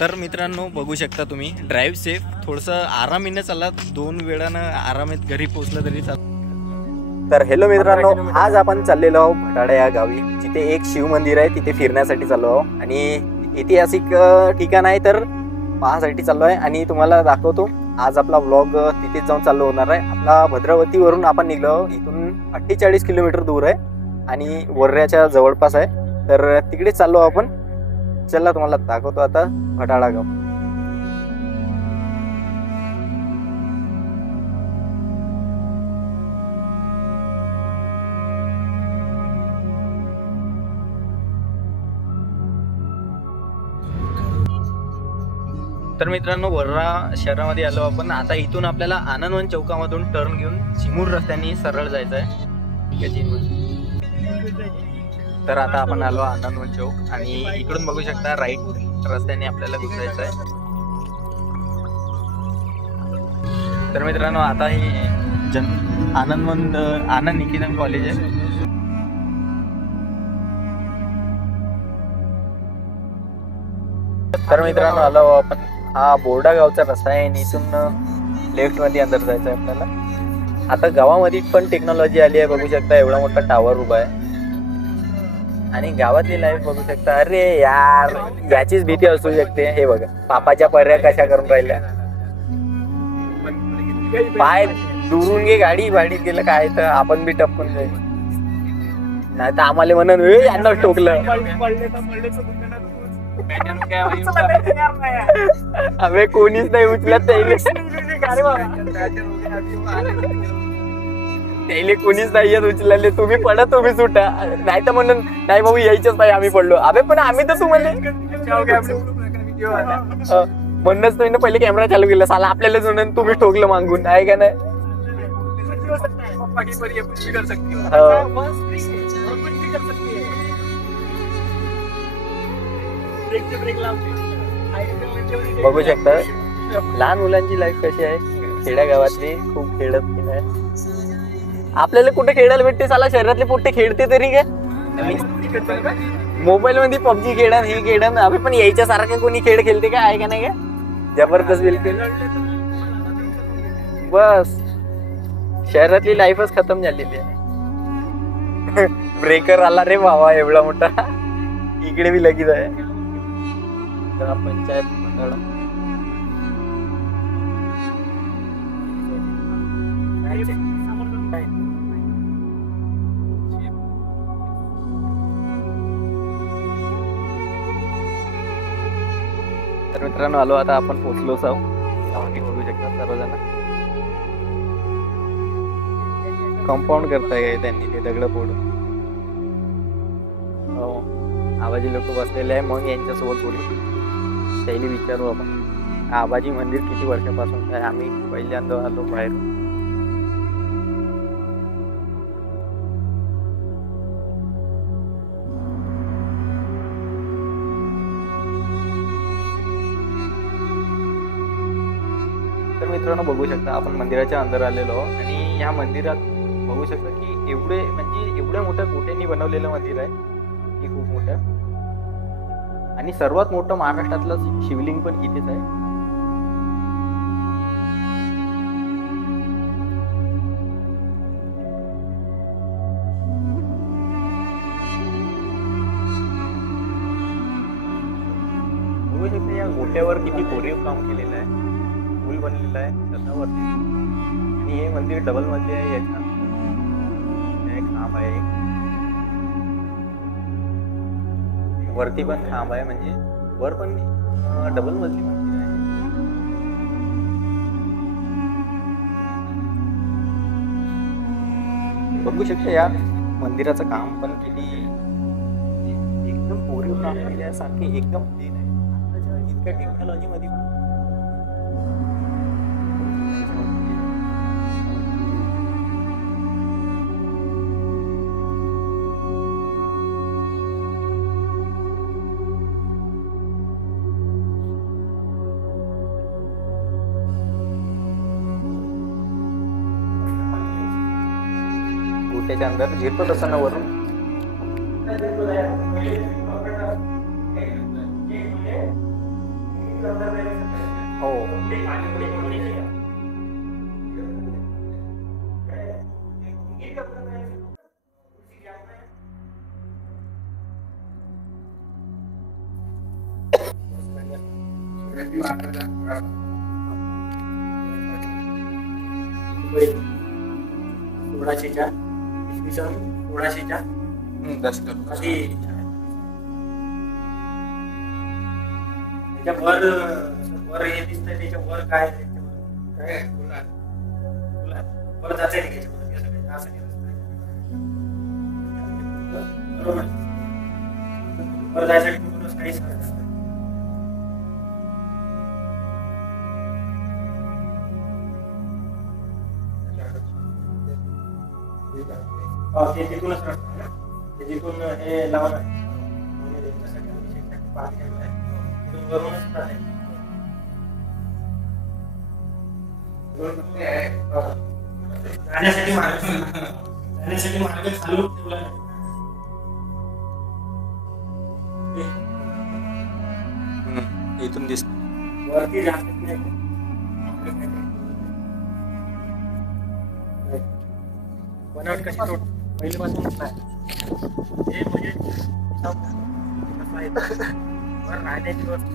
तर मित्रांनो बघू शकता तुम्ही, ड्राईव्ह सेफ, थोडंसं आरामीने चालला, 2 वेळानं आरामात घरी पोहोचलं तरी चालतं. तर हॅलो मित्रांनो, आज आपण चाललेलो आहोत भटाडा या गावी, जिथे एक शिव मंदिर आहे, तिथे फिरण्यासाठी चाललो आहोत आणि ऐतिहासिक ठिकाण आहे, तर पाहासाठी चाललो आहे आणि तुम्हाला दाखवतो. आज आपला व्लॉग तिथेच जाऊन चालू होणार आहे. आपला भद्रावतीवरून आपण निघलो, इथून 48 किलोमीटर दूर आहे आणि वर्ऱ्याच्या जवळपास आहे, तर तिकडे चाललो आपण. चला तुम्हाला दाखवतो आता भटाडा गाव. तर मित्रांनो, वर्रा शहरामध्ये आलो आपण. आता इथून आपल्याला आनंदवन चौकामधून टर्न घेऊन चिमूर रस्त्याने सरळ जायचं आहे. तर आता आपण आलो आनंदवन चौक आणि इकडून बघू शकता राईट रस्त्याने आपल्याला घुसायचं आहे. तर मित्रांनो, आता हे आनंद निकेतन कॉलेज आहे. तर मित्रांनो, आलो आपण. हा बोर्डा गावचा रस्ता आहे आणि इथून लेफ्ट मध्ये अंदर जायचं आहे आपल्याला. आता गावामध्ये पण टेक्नॉलॉजी आली आहे, बघू शकता एवढा मोठा टावर उभा आहे आणि गावातली लाईफ बघू शकता. अरे यार, याचीच भीती असू शकते. हे बघा, पापाच्या पर्या कशा करून राहिल्या. पाय दुरून घे, गाडी भाडीत गेलं काय तर आपण बी टपकून जाईल, नाही तर आम्हाला म्हणून यांना ठोकलं. अबे कोणीच नाही उचलत त्याले कोणीच नाही येत उचलले. तुम्ही पडा, तुम्ही सुटा, नाही तर म्हणून नाही भाऊ यायचंच नाही, आम्ही पडलो. अबे पण आम्ही तर तुम्हाला म्हणूनच नाही ना पहिले कॅमेरा चालू केला. साला आपल्याला म्हणून तुम्ही ठोकलं मागून, आहे का नाही. बघू शकता लहान मुलांची लाईफ कशी आहे. खेड्या गावातली खूप खेळत नाही. आपल्याला कुठे खेळायला भेटते, साला शहरातले पोट्टे खेळते तरी काय. मोबाईल मध्ये पबजी खेळा, हे खेळा, अभि पण यायच्या सारखं कोणी खेळ खेळते का, आहे का नाही का. जबरदस्त बिलकुल. बस शहरातली लाईफच खतम झालेली आहे. ब्रेकर आला रे बाबा एवढा मोठा, इकडे बी लगीच आहे. ग्रामपंचायत भटाडा. तर मित्रांनो, आलो आता आपण पोहोचलोच आहोत. बघू शकता सर्वजण कंपाऊंड करताय त्यांनी ते दगड फोडून. हो, आबाजी लोक बसलेले आहे. मग यांच्यासोबत बोलू, त्याला विचारू आपण आबाजी मंदिर किती वर्षापासून आहे. आम्ही पहिल्यांदा आलो बाहेर. तर मित्रांनो, बघू शकता आपण मंदिराच्या अंदर आलेलो आणि या मंदिरात बघू शकता की एवढ्या मोठ्या गोट्यांनी बनवलेलं मंदिर आहे. हे खूप मोठं आणि सर्वात मोठं महाराष्ट्रातलं शिवलिंग पण इथेच आहे. बघू शकता या गोट्यावर किती कोरीव काम केलेलं आहे. पूल बनलेला आहे छतावरती आणि हे मंदिर डबल मजली आहे. याच्या एक खांब आहे, वरती पण खांब आहे, म्हणजे वर पण डबल मजली मंदिर आहे. बघू शकता या मंदिराचं काम पण किती एकदम कोरीव काम केल्यासारखे एकदम क्लीन आहे. आताच्या इतक्या टेक्नॉलॉजी मध्ये गोट्याच्या अंदर झिरपत असताना वरून हो. सोळाशेच्या इसवी सन 1600च्या आधी त्याच्या वर हे दिसतंय त्याच्या वर काय वर जाते बरोबर वर जायसाठी काही ते तिथूनच रस्ता ना ते जिथून हे लावून आहे तिथून वरूनच जाण्यासाठी मार्ग चालू ठेवला इथून दिसत वरती जास्त बनावट कशी तोड पहिल्यापासूनच नाही हे म्हणजे वर राहण्याची वस्तू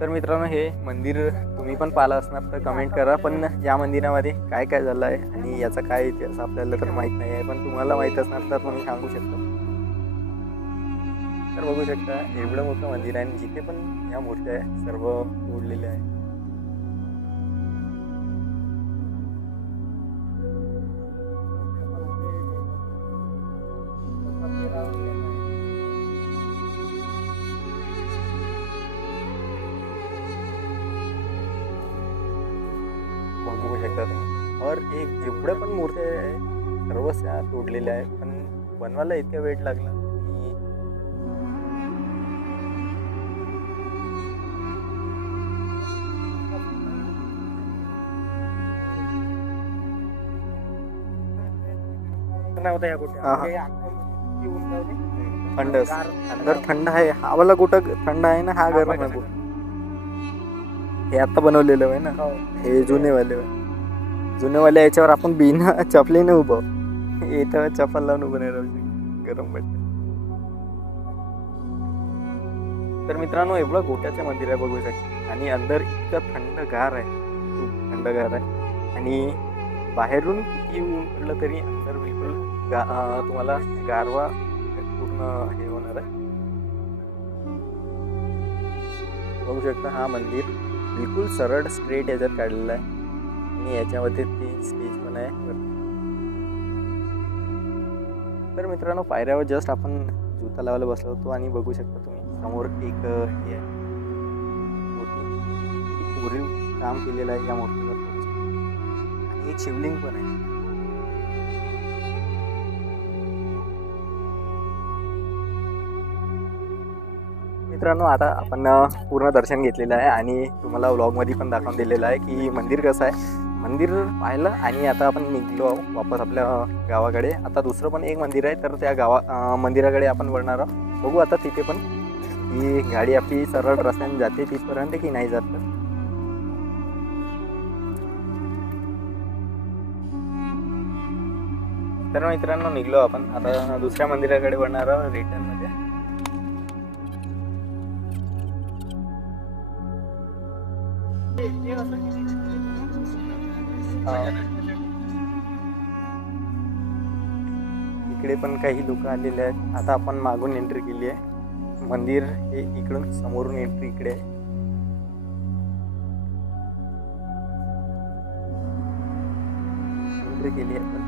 तर मित्रांनो हे मंदिर तुम्ही पण पाहिलं असणार तर कमेंट करा. पण या मंदिरामध्ये काय काय झालं आहे आणि याचा काय इतिहास आपल्याला तर माहीत नाही आहे, पण तुम्हाला माहीत असणार तर तुम्ही सांगू शकता. तर बघू शकता एवढं मोठं मंदिर आहे आणि जिथे पण या मूर्त्या आहे सर्व तोडलेल्या आहे. बघू शकता तुम्ही और एक जेवढ्या पण मूर्त्या आहे सर्वच त्या तोडलेल्या आहेत, पण बनवायला इतका वेळ लागला. थंड अंदर थंड आहे, हा वाला कुठं थंड आहे ना, हा गरम आहे कुठं. हे आता बनवलेलं आहे ना, हे जुनेवाले याच्यावर आपण बिना चपलीने उभं, इथं चप्पल लावून उभं नाही राहू शकत, गरम पडतं. तर मित्रांनो एवढं गोट्याचं मंदिर आहे बघू शकता आणि अंदर इतकं थंडगार आहे, खूप थंडगार आहे. आणि बाहेरून किती ऊन पडलं तरी अंदर बिलकुल तुम्हाला गारवा पूर्ण हे होणार आहे. बघू शकता हा मंदिर बिलकुल सरळ स्ट्रेट याच्यात काढलेला आहे आणि याच्यामध्ये ती स्टेज पण आहे. तर मित्रांनो पायऱ्यावर जस्ट आपण जुता लावायला बसलो होतो आणि बघू शकता तुम्ही समोर एक हे आहे मूर्ती, कोरीव काम केलेलं आहे या मूर्तीवर आणि एक शिवलिंग पण आहे. मित्रांनो आता आपण पूर्ण दर्शन घेतलेलं आहे आणि तुम्हाला व्लॉगमध्ये पण दाखवून दिलेलं आहे की मंदिर कसं आहे. मंदिर पाहिलं आणि आता आपण निघलो वापस आपल्या गावाकडे. आता दुसरं पण एक मंदिर आहे, तर त्या मंदिराकडे आपण वळणार आहोत. बघू आता तिथे पण ही गाडी आपली सरळ रस्त्याने जाते तिथपर्यंत की नाही जात. तर मित्रांनो निघलो आपण आता दुसऱ्या मंदिराकडे वळणार आहोत रिटर्न मध्ये. इकडे पण काही लोक आलेले आहेत. आता आपण मागून एंट्री केली आहे. मंदिर हे इकडून समोरून एंट्री इकडे आहे. एंट्री केली आहे पण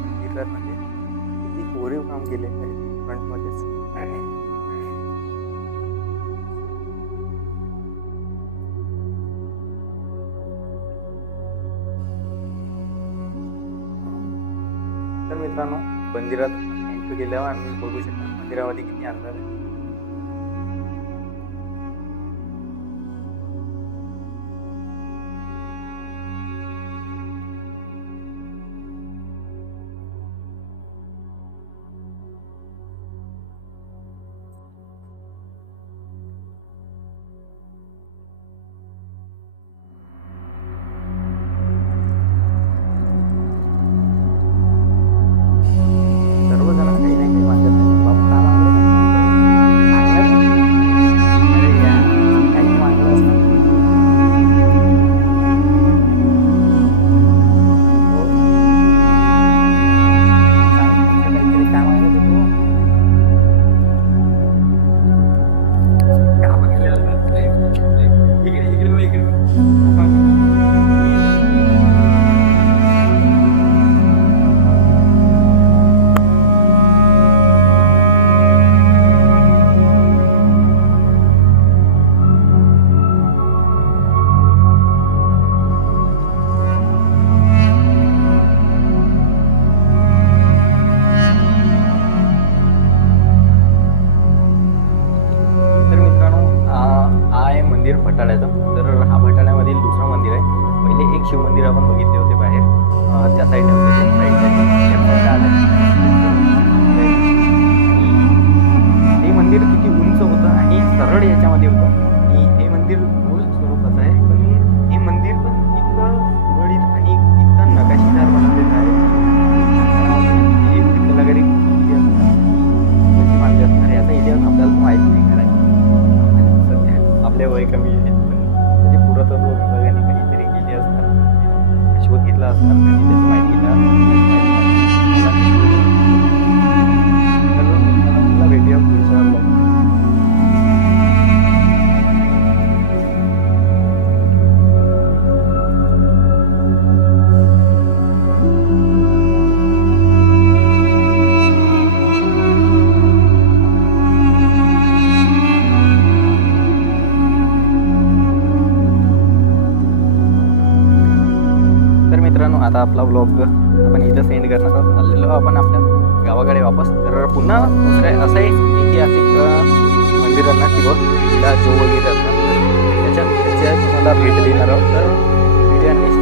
मंदिरामध्ये किती कोरीव काम केले आहे फ्रंट मध्येच. तर मित्रांनो मंदिरात एंट्री केल्यावर आम्ही बघू शकतो मंदिरामध्ये किती अंधार आहे. भटाळ्याचा. तर हा भटाळ्यामधील दुसरं मंदिर आहे. पहिले एक शिव मंदिर आपण बघितले होते बाहेर, त्या साईडने होते हे मंदिर किती उंच होतं आणि सरळ याच्यामध्ये होतं. आणि हे मंदिर मूळ स्वरूपाचं आहे, पण हे मंदिर पण इतकं सुरळीत आणि इतकं नकाशीदार बनवलेलं आहे. कलाकारी मानले असणार याचा इतिहास आपल्याला माहिती नाही करायचा. सध्या आपले वय कमी आहे, त्याचे पुरातत्व विभागाने काहीतरी केले असतात, शोध घेतला असतात आणि त्याची माहिती घेतला. भेटूया पुढच्या ब्लॉग. मित्रांनो, आता आपला ब्लॉग आपण इथं सेंड करणार आहोत. चाललेलो आपण आपल्या गावाकडे वापस. तर पुन्हा दुसऱ्या असं एक ऐतिहासिक मंदिरांना किंवा तिला जो वगैरे असतात त्याच्या तुम्हाला भेट देणार आहोत. तर व्हिडिओ